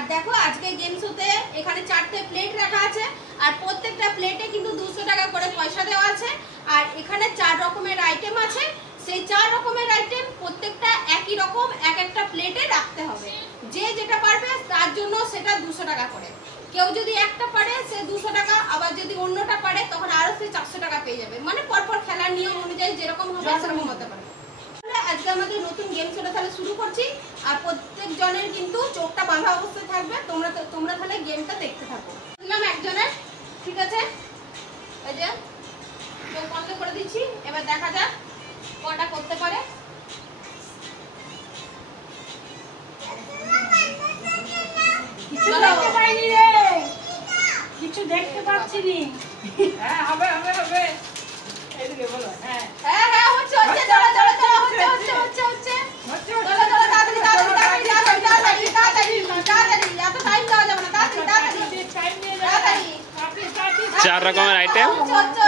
আর দেখো আজকে গেম শোতে এখানে 4টে প্লেট রাখা আছে আর প্রত্যেকটা প্লেটে কিন্তু 200 টাকা করে পয়সা দেওয়া আছে আর এখানে 4 রকমের আইটেম আছে সেই 4 রকমের আইটেম প্রত্যেকটা একই রকম এক একটা প্লেটে রাখতে হবে যে যেটা পারবে তার জন্য সেটা 200 টাকা করে কেউ যদি একটা পারে সে 200 টাকা আবার যদি অন্যটা পারে তখন আরো সে 400 টাকা পেয়ে যাবে মানে পরপর খেলার নিয়ম অনুযায়ী যেরকম হবে সেরকম হতে পারে আজকে আমাদের নতুন গেম শোটা তাহলে শুরু করছি আর প্রত্যেক জনের কিন্তু চোখটা বাঁধা অবস্থায় থাকবে তোমরা তাহলে গেমটা দেখতে থাকো দিলাম একজনের ঠিক আছে এই যে চোখ বন্ধ করে দিচ্ছি এবার দেখা যাক কটা করতে পারে কিছু দেখতে পাচ্ছি নি হ্যাঁ হবে হবে হবে এইদিকে বলো হ্যাঁ হ্যাঁ হ্যাঁ হচ্ছে হচ্ছে চলো চলো চলো হচ্ছে হচ্ছে হচ্ছে হচ্ছে চলো চলো তাড়াতাড়ি তাড়াতাড়ি তাড়াতাড়ি তাড়াতাড়ি তাড়াতাড়ি এত টাইম দেওয়া যাবে না তাড়াতাড়ি তাড়াতাড়ি টাইম নিয়ে তাড়াতাড়ি 4 রকমের আইটেম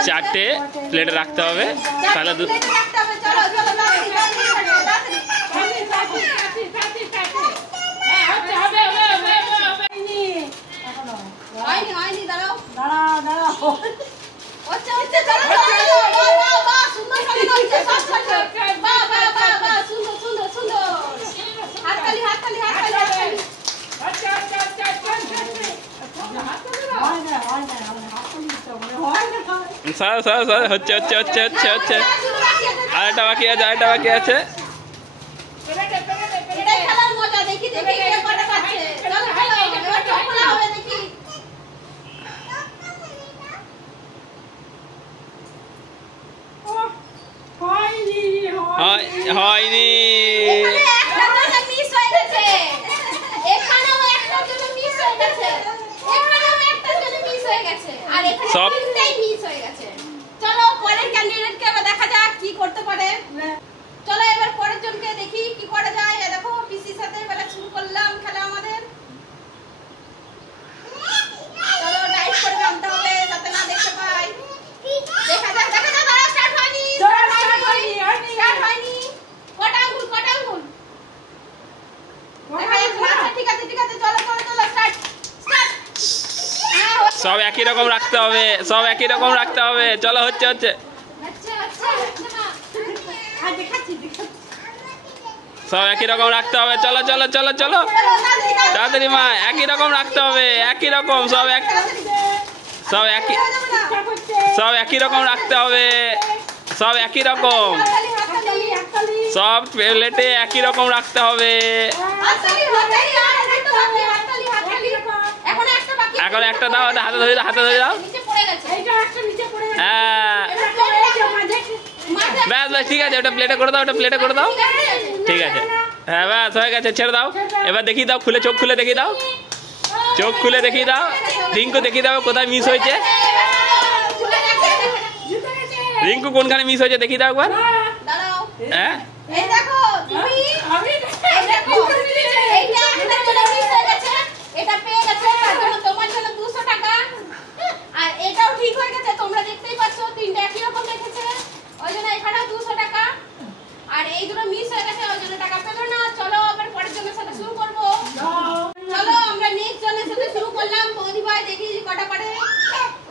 4টে প্লেট রাখতে হবে তাহলে প্লেটে রাখতে হবে চলো চলো তাড়াতাড়ি তাড়াতাড়ি হ্যাঁ হবে হবে হবে হবে হয়নি হয়নি দাঁড়াও দাঁড়াও হচ্ছে হচ্ছে চলো চলো বাহ বাহ সুন্দর করে হচ্ছে সব সুন্দর বাহ বাহ বাহ বাহ সুন্দর সুন্দর সুন্দর হাততালি হাততালি হাততালি হাততালি আচ্ছা আচ্ছা আচ্ছা আচ্ছা হয় না স্যার হচ্ছে হচ্ছে হচ্ছে হচ্ছে হচ্ছে আরেকটা বাকি আছে আরেকটা বাকি আছে এটাই খেলার মজা দেখি দেখি কে কটা পাচ্ছে চলো চলো এবার চোখ খোলা হবে দেখি হয়নি এখানে একটা জন্য মিস হয়ে গেছে এখানেও একটা জন্য মিস হয়ে গেছে এখানেও একটা জন্য মিস হয়ে গেছে আর এখানে সব তিনটাই মিস হয়ে গেছে চলো পরের ক্যান্ডিডেটকে এবার দেখা যাক কি করতে পারে চলো এবার পরের জনকে দেখি কি করা যায় এই দেখো পিসির সাথে এবারে শুরু করলাম খেলা আমাদের চলো টাইট করে আনতে হবে যাতে না দেখতে পাই দেখা যাক দাঁড়া স্টার্ট হয়নি স্টার্ট হয়নি কটা আঙ্গুল দেখা যাচ্ছে আচ্ছা ঠিক আছে চলো চলো চলো স্টার্ট স্টার্ট সব একই রকম রাখতে হবে সব একই রকম রাখতে হবে চলো হচ্ছে হচ্ছে আচ্ছা দেখাচ্ছি সব একই রকম রাখতে হবে চলো চলো চলো চলো তাড়াতাড়ি মা একই রকম রাখতে হবে একই রকম সব একই রকম রাখতে হবে সব একই রকম সব প্লেটে একই রকম রাখতে হবে এখন একটা দাও হাতে ধরে দাও হ্যাঁ ব্যাস ব্যাস ঠিক আছে ওটা প্লেটে করে দাও ঠিক আছে হ্যাঁ ব্যাস হয়ে গেছে ছেড়ে দাও এবার দেখিয়ে দাও চোখ খুলে দেখিয়ে দাও রিঙ্কু দেখিয়ে দাও কোথায় মিস হয়েছে রিঙ্কু কোনখানে মিস হয়েছে দেখিয়ে দাও একবার হ্যাঁ এই দেখো তুমি এটা পেয়ে গেছে তার জন্য তোমার জন্য 200 টাকা আর এটাও ঠিক হয়ে গেছে তোমরা দেখতেই পাচ্ছ তিনটা একই রকম দেখেছে ওই জন্য এখানেও 200 টাকা আর এই দুটো মিস হয়ে গেছে ওই জন্য টাকা পেলো না চলো আবার পরের জনের সাথে শুরু করব চলো আমরা নেক্সট জনের সাথে শুরু করলাম বৌদি ভাই দেখি কটা পারে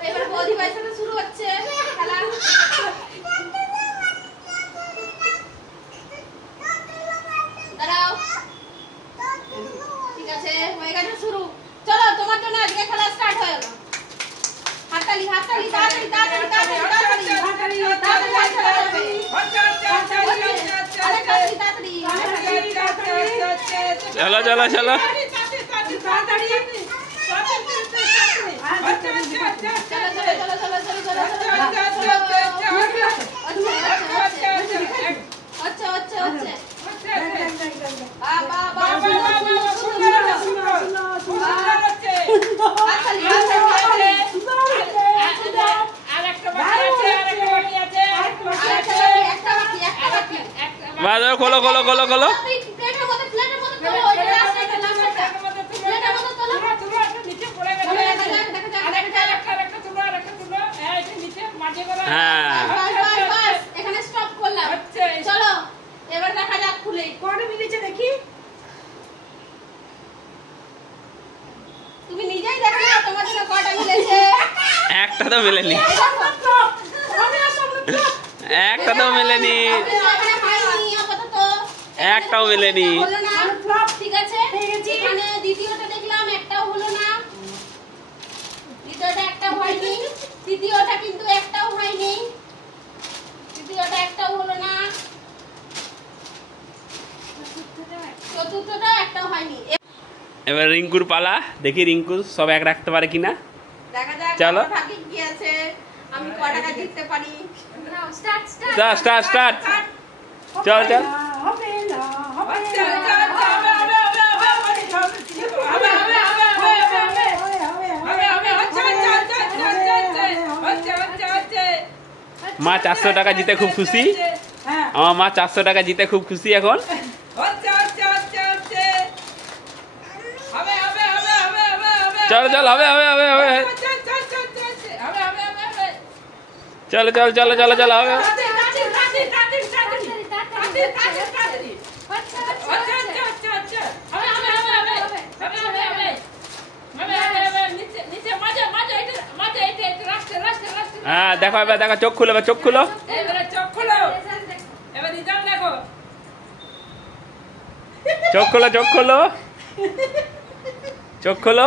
এবার বৌদি ভাইয়ের সাথে শুরু হচ্ছে খেলা দাঁড়াও ঠিক আছে হয়ে গেছে শুরু চলো তোমার জন্য আজকে খেলা স্টার্ট হয়ে গেল হাততালি চলো চলো চলো খোলো খোলো খোলো খোলো হ্যাঁ এখানে স্টপ করলাম চলো এবার দেখা যাক খুলে কটা মিলেছে দেখি বছর কটা মিলেছে? একটা তো মেলেনি, একটা তো মেলেনি, এখানে হয়নি আপাতত। একটাও মেলেনি। হলো না। ঠিক আছে, এখানে দ্বিতীয়টা দেখলাম, একটাও হলো না। দ্বিতীয়টা একটাও হয়নি। তৃতীয়টা কিন্তু একটাও হয়নি। তৃতীয়টা একটাও হলো না। চতুর্থটা একটাও হয়নি। এবার রিঙ্কুর পালা, দেখি রিঙ্কু সব এক রাখতে পারে কিনা। দেখা যাক চলো। আমার ভাগ্যে কি আছে, আমি ক টাকা জিততে পারি। স্টার্ট স্টার্ট স্টার্ট, চল চল। মা 400 টাকা জিতে খুব খুশি, আমার মা 400 টাকা জিতে খুব খুশি এখন। চল চল, হবে হবে হবে হবে, চলো চলো চলো চলো চলো, হবে। হ্যাঁ দেখো, এবার দেখো, চোখ খুলো, এবার চোখ খুলো, চোখ খোলো, চোখ খোলো, চোখ খোলো।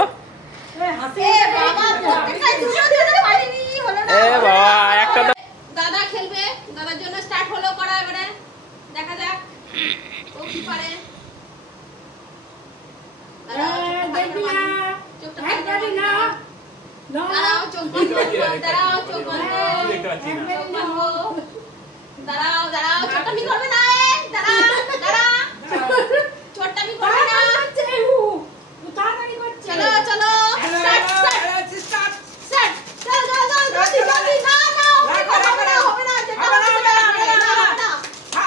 এ বাবা, প্রত্যেকটা দুটো দুটো পারিনি, হলো না। এ বাবা, একটা তো। দাদা খেলবে, দাদার জন্য স্টার্ট হলো করা। এবারে দেখা যাক ও কি পারে। দাঁড়াও, চোখ বন্ধ করো। দাঁড়াও, চোখ বন্ধ। দাঁড়াও দাঁড়াও, চোটটামি করবে না। দাঁড়া দাঁড়া, চোটটামি করবে না। চলো চলো, স্টার্ট স্টার্ট স্টার্ট, চলো চলো চলো, জলদি জলদি। না না, হবে না হবে না, যেটা হবে না হবে না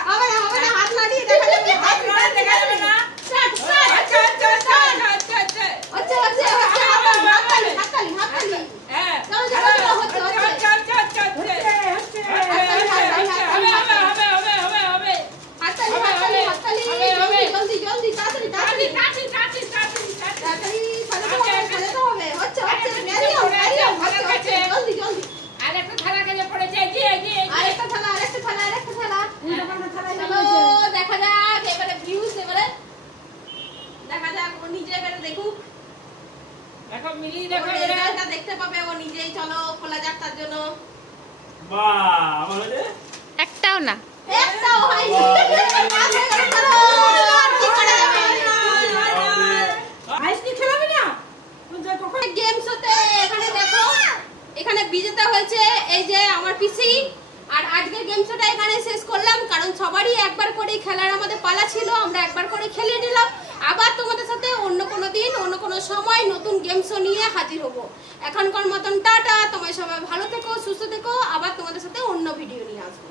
হবে না হবে না, হাত লাগিয়ে দেখা যাবে, হাত লাগিয়ে দেখা যাবে না। স্টার্ট স্টার্ট, হচ্ছে হচ্ছে হচ্ছে, হাততালি হাততালি হাততালি। চলো চলো চলো, হচ্ছে হচ্ছে, হাততালি হাততালি হাততালি, জলদি জলদি, তাড়াতাড়ি তাড়াতাড়ি তাড়াতাড়ি, সাজাতে হবে সাজাতে হবে, হচ্ছে হচ্ছে, ম্যারিও ম্যারিও, হচ্ছে হচ্ছে, জলদি জলদি। আরেকটা থালা আরেকটা থালা আরেকটা থালা। চলো দেখা যাক এবারে ভিউজ, এবারে দেখা যাক ও নিজে এবারে দেখুক, ওর রেজাল্টটা দেখতে পাবে ও নিজেই। চলো খোলা যাক তার জন্য। একটাও না। একটাও হয়নি। চলো, আর কি করা যাবে? গেমস হতে এখানে দেখো, এখানে বিজেতা হয়েছে এই যে আমার পিসি। আর আজকের গেমসটা এখানে শেষ করলাম, কারণ সবারই একবার করে খেলার আমাদের পালা ছিল, আমরা একবার করে খেলে নিলাম। আবার তোমাদের সাথে অন্য কোনো দিন অন্য কোনো সময় নতুন গেমসও নিয়ে হাজির হব। এখনকার মতন টাটা, তোমার সবাই ভালো থেকো, সুস্থ থেকো, আবার তোমাদের সাথে অন্য ভিডিও নিয়ে আসবো।